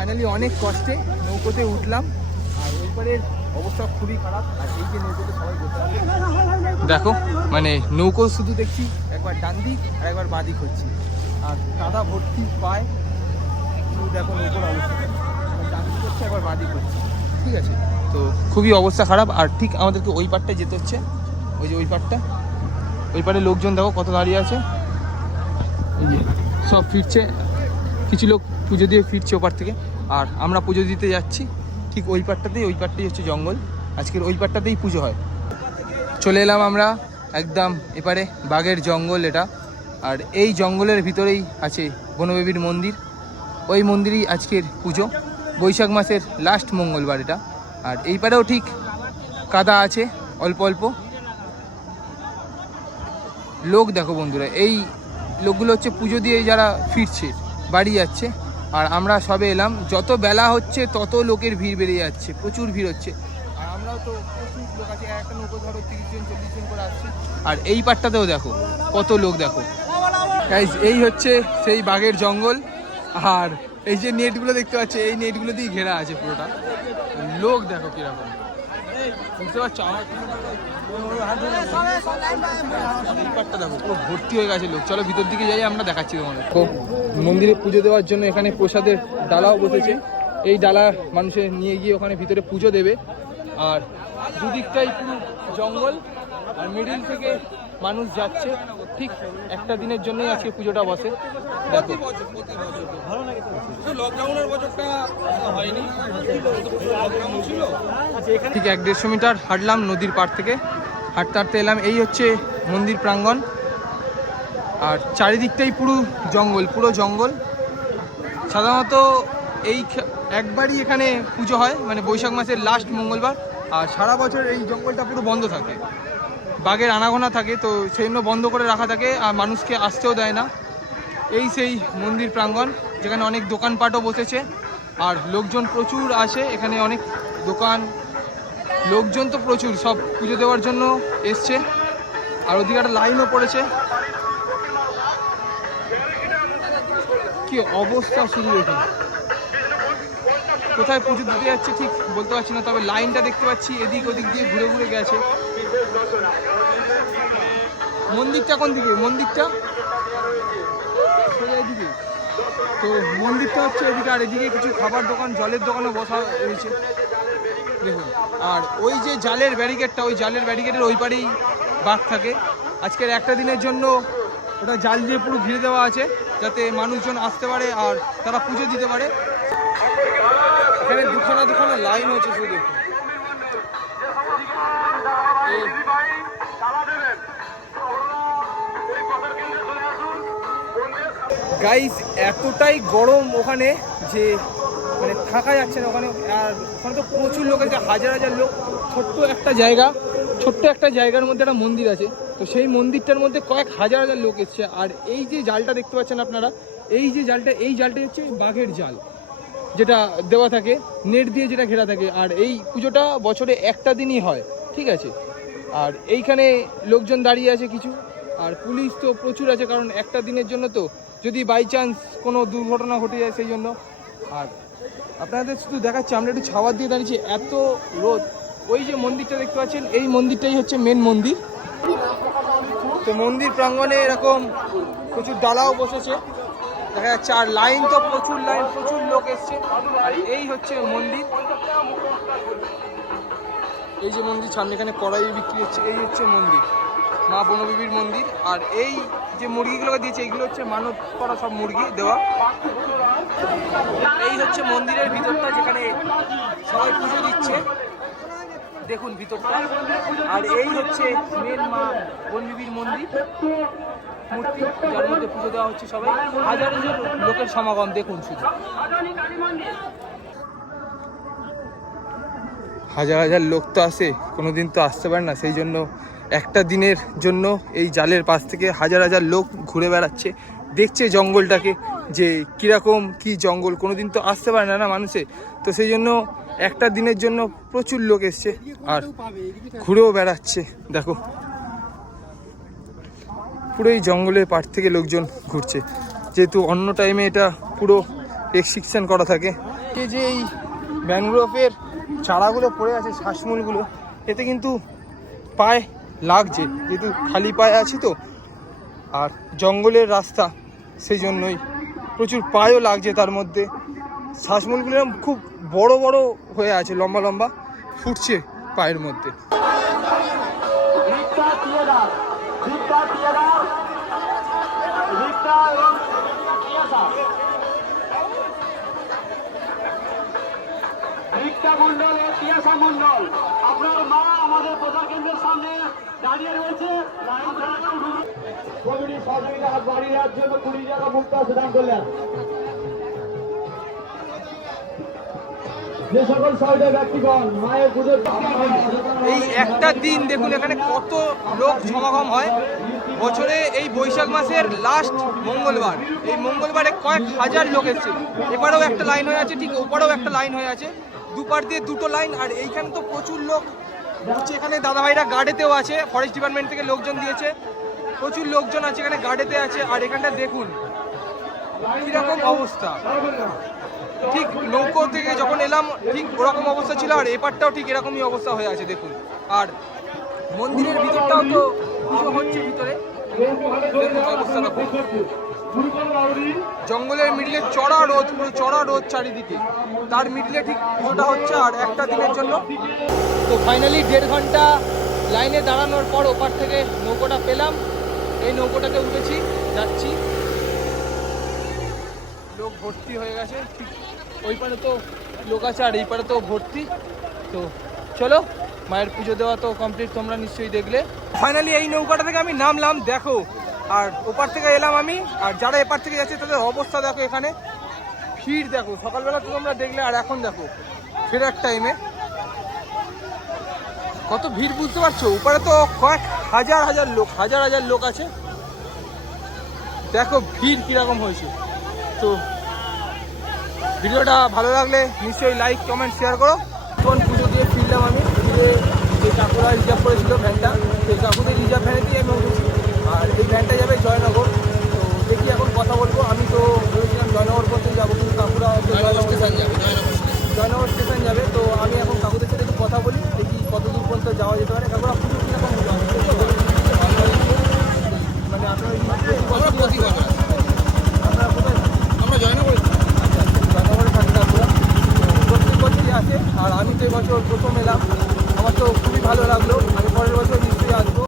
Finally অনেক কষ্টে নৌকোতে উঠলাম। আর ওই পারের অবস্থা খুবই খারাপ আর এই যে নৌকোতে সবাই দেখো মানে নৌকো শুধু দেখছি একবার ডান দিক আর একবার বাঁ দিক হচ্ছে। আর কাদা ভর্তি পায় দেখো নৌকোর অবস্থা। একবার ডান দিক হচ্ছে একবার বাঁ দিক হচ্ছে। ঠিক আছে? তো খুবই অবস্থা খারাপ আর ঠিক আমাদেরকে ওই পারটায় যেতে হচ্ছে। ওই যে ওই পারটা ওই পারে লোকজন দেখো কত দাঁড়িয়ে আছে। সব ফিরছে। কিছু লোক পুজো দিয়ে ফিরছে ওপার থেকে। আর আমরা পুজো দিতে যাচ্ছি ঠিক ওই পারটাতেই ওই পারটাই হচ্ছে জঙ্গল। আজকের ওই পারটাতেই পুজো হয়। চলে এলাম আমরা একদম এপারে বাঘের জঙ্গল এটা। আর এই জঙ্গলের ভিতরেই আছে বনবেবীর মন্দির। ওই মন্দিরেই আজকের পুজো। বৈশাখ মাসের লাস্ট মঙ্গলবার এটা। আর এই পারেও ঠিক কাদা আছে অল্প অল্প। লোক দেখো বন্ধুরা, এই লোকগুলো হচ্ছে পুজো দিয়ে যারা ফিরছে, বাড়ি যাচ্ছে আর আমরা সবে এলাম। যত বেলা হচ্ছে, তত লোকের ভিড় বেড়ে যাচ্ছে, প্রচুর ভিড় হচ্ছে। আর আমরাও তো প্রচুর লোক আছে একটা নৌকো ধরো তিরিশ জন, চল্লিশ জন করে আসছে। আর এই পাটটাতেও দেখো, কত লোক দেখো। এই হচ্ছে সেই বাঘের জঙ্গল। আর এই যে নেটগুলো দেখতে পাচ্ছ, এই নেটগুলো দিয়ে ঘেরা আছে পুরোটা। লোক দেখো কীরকম। বুঝতে পারছ? আমার ভর্তি হয়ে গেছে লোক। চলো ভিতর দিকে যাই, আমরা দেখাচ্ছি মন্দিরে পুজো দেওয়ার জন্য এখানে প্রসাদের ডালাও বসেছে। এই ডালা মানুষের নিয়ে গিয়ে ওখানে ভিতরে পুজো দেবে। আর দুদিকটাই পুরো জঙ্গল, আর মিডিল থেকে মানুষ যাচ্ছে। ঠিক একটা দিনের জন্যই আজকে পুজোটা বসে। ঠিক এক দেড়শো মিটার হাঁটলাম নদীর পাড় থেকে। হাঁটতে হাঁটতে এলাম এই হচ্ছে মন্দির প্রাঙ্গণ। আর চারিদিকটাই পুরো জঙ্গল পুরো জঙ্গল। সাধারণত এই একবারই এখানে পুজো হয় মানে বৈশাখ মাসের লাস্ট মঙ্গলবার। আর সারা বছর এই জঙ্গলটা পুরো বন্ধ থাকে। বাঘের আনাগোনা থাকে, তো সেই জন্য বন্ধ করে রাখা থাকে, আর মানুষকে আসতেও দেয় না। এই সেই মন্দির প্রাঙ্গণ, যেখানে অনেক দোকানপাটও বসেছে। আর লোকজন প্রচুর আসে, এখানে অনেক দোকান লোকজন তো প্রচুর, সব পুজো দেওয়ার জন্য এসছে। আর ওদিকে একটা লাইনও পড়েছে। কি অবস্থা শুরু এখানে কোথায় পুজো দিতে যাচ্ছে ঠিক বলতে পারছি না, তবে লাইনটা দেখতে পাচ্ছি, এদিক ওদিক দিয়ে ঘুরে ঘুরে গেছে। মন্দিরটা কোন দিকে? মন্দিরটা? তো মন্দিরটা হচ্ছে এদিকে, আর এদিকে কিছু খাবার দোকান, জলের দোকানও বসা রয়েছে। দেখুন, আর ওই যে জালের ব্যারিকেডটা, ওই জালের ব্যারিকেডের ওই পারেই বাঘ থাকে। আজকের একটা দিনের জন্য ওটা জাল দিয়ে পুরো ঘিরে দেওয়া আছে, যাতে মানুষজন আসতে পারে আর তারা পুজো দিতে পারে। এখানে দুখানা দুখানা লাইন হচ্ছে শুধু। দেখুন গাইস এতটাই গরম ওখানে যে মানে থাকা যাচ্ছে না ওখানে। আর ওখানে তো প্রচুর লোক আছে, হাজার হাজার লোক। ছোট্ট একটা জায়গা, ছোট্ট একটা জায়গার মধ্যে একটা মন্দির আছে। তো সেই মন্দিরটার মধ্যে কয়েক হাজার হাজার লোক এসছে। আর এই যে জালটা দেখতে পাচ্ছেন আপনারা, এই যে জালটা, এই জালটা হচ্ছে বাঘের জাল, যেটা দেওয়া থাকে, নেট দিয়ে যেটা ঘেরা থাকে। আর এই পুজোটা বছরে একটা দিনই হয়, ঠিক আছে? আর এইখানে লোকজন দাঁড়িয়ে আছে কিছু। আর পুলিশ তো প্রচুর আছে, কারণ একটা দিনের জন্য তো যদি বাই চান্স কোনো দুর্ঘটনা ঘটে যায় সেই জন্য। আর আপনাদের শুধু দেখাচ্ছি, আমরা একটু ছাওয়ার দিয়ে দাঁড়িয়েছি, এত রোদ। ওই যে মন্দিরটা দেখতে পাচ্ছেন, এই মন্দিরটাই হচ্ছে মেন মন্দির। তো মন্দির প্রাঙ্গণে এরকম প্রচুর ডালাও বসেছে। দেখা যাচ্ছে, আর লাইন তো প্রচুর লাইন প্রচুর লোক এসছে। এই হচ্ছে মন্দির। এই যে মন্দির, সামনে এখানে কড়াই বিক্রি হচ্ছে, এই হচ্ছে মন্দির। মা বনবিবির মন্দির, আর এই যে মুরগিগুলোকে দিয়েছে এইগুলো হচ্ছে মানব করা সব মুরগি দেওয়া। এই হচ্ছে মন্দিরের ভিতরটা যেখানে সবাই পুজো দিচ্ছে। দেখুন ভিতরটা। আর এই হচ্ছে মেন মা বনবিবির মন্দির। মূর্তি, যার মধ্যে পুজো দেওয়া হচ্ছে সবাই। হাজার হাজার লোকের সমাগম, দেখুন শুধু। হাজার হাজার লোক তো আসে কোনো দিন তো আসতে পারে না, সেই জন্য একটা দিনের জন্য এই জালের পাশ থেকে হাজার হাজার লোক ঘুরে বেড়াচ্ছে। দেখছে জঙ্গলটাকে যে কীরকম কি জঙ্গল কোনো দিন তো আসতে পারে না না মানুষে। তো সেই জন্য একটা দিনের জন্য প্রচুর লোক এসছে আর ঘুরেও বেড়াচ্ছে। দেখো। পুরো এই জঙ্গলের পাড় থেকে লোকজন ঘুরছে। যেহেতু অন্য টাইমে এটা পুরো রেস্ট্রিকশন করা থাকে। এই যে এই ম্যানগ্রোভের চারাগুলো পড়ে আছে শ্বাসমূলগুলো, এতে কিন্তু পায়ে লাগছে, যেহেতু খালি পায়ে আছি তো। আর জঙ্গলের রাস্তা সেই জন্যই প্রচুর পায়ও লাগছে তার মধ্যে। শ্বাসমূলগুলো খুব বড় বড় হয়ে আছে, লম্বা লম্বা, ফুটছে পায়ের মধ্যে। মন্ডল ও মন্ডল আপনার মা আমাদের প্রচার কেন্দ্রের সামনে দাঁড়িয়ে রয়েছে। লাইন সহযোগিতা হাত বাড়িয়ে দেওয়ার জন্য কুড়ি টাকা মুক্ত প্রদান করলেন। যে সকল সহযোগী ব্যক্তিগণ মায়ের পুজোর এই একটা দিন দেখুন এখানে কত লোক সমাগম হয়। বছরে এই বৈশাখ মাসের লাস্ট মঙ্গলবার। এই মঙ্গলবারে কয়েক হাজার লোক এসছে। এবারেও একটা লাইন হয়ে আছে ঠিক ওপারেও একটা লাইন হয়ে আছে। দুপার দিয়ে দুটো লাইন, আর এইখানে তো প্রচুর লোক এখানে দাদাভাইরা গার্ডেতেও আছে ফরেস্ট ডিপার্টমেন্ট থেকে লোকজন দিয়েছে। প্রচুর লোকজন আছে এখানে গার্ডেতে আছে, আর এখানটা দেখুন, কীরকম অবস্থা। ঠিক নৌকো থেকে যখন এলাম, ঠিক ওরকম অবস্থা ছিল, আর এপারটাও ঠিক এরকমই অবস্থা হয়ে আছে, দেখুন। আর মন্দিরের ভিতরটাও তো হচ্ছে ভিতরে, দেখুন অবস্থাটা জঙ্গলের মিডলে চড়া রোদ, পুরো চড়া রোদ চারিদিকে। তার মিডলে ঠিক পুজোটা হচ্ছে আর একটা দিনের জন্য। তো ফাইনালি দেড় ঘণ্টা লাইনে দাঁড়ানোর পর ওপার থেকে নৌকোটা পেলাম। এই নৌকোটাতে উঠেছি, যাচ্ছি। লোক ভর্তি হয়ে গেছে। ওই পারে তো লোক আছে আর এই পারে তো ভর্তি। তো চলো, মায়ের পুজো দেওয়া তো কমপ্লিট তোমরা নিশ্চয়ই দেখলে। ফাইনালি এই নৌকাটা থেকে আমি নামলাম, দেখো। আর ওপার থেকে এলাম আমি, আর যারা এপার থেকে যাচ্ছে তাদের অবস্থা দেখো এখানে। ভিড় দেখো, সকালবেলা তো তোমরা দেখলে, আর এখন দেখো, ফেরার টাইমে কত ভিড় বুঝতে পারছ? ওপারে তো কয়েক হাজার হাজার লোক, হাজার হাজার লোক আছে। দেখো ভিড় কীরকম হয়েছে। তো ভিডিওটা ভালো লাগলে নিশ্চয়ই লাইক কমেন্ট শেয়ার করো। কোন পুজো দিয়ে ফিরলাম আমি? যে কাকুরা রিজার্ভ করেছিল ভ্যানটা সেই কাকুদের রিজার্ভ ভ্যানে দিয়ে আমি আর এই ভ্যানটা যাবে জয়নগর। তো দেখি এখন কথা বলব। আমি তো ভেবেছিলাম জয়নগর পর্যন্ত যাব কিন্তু কাকুরা জয়নগর স্টেশন যাবে তো আমি এখন কাকুদের সাথে একটু কথা বলি দেখি কত পর্যন্ত যাওয়া যেতে পারে। কাকুরা প্রচুর কীরকম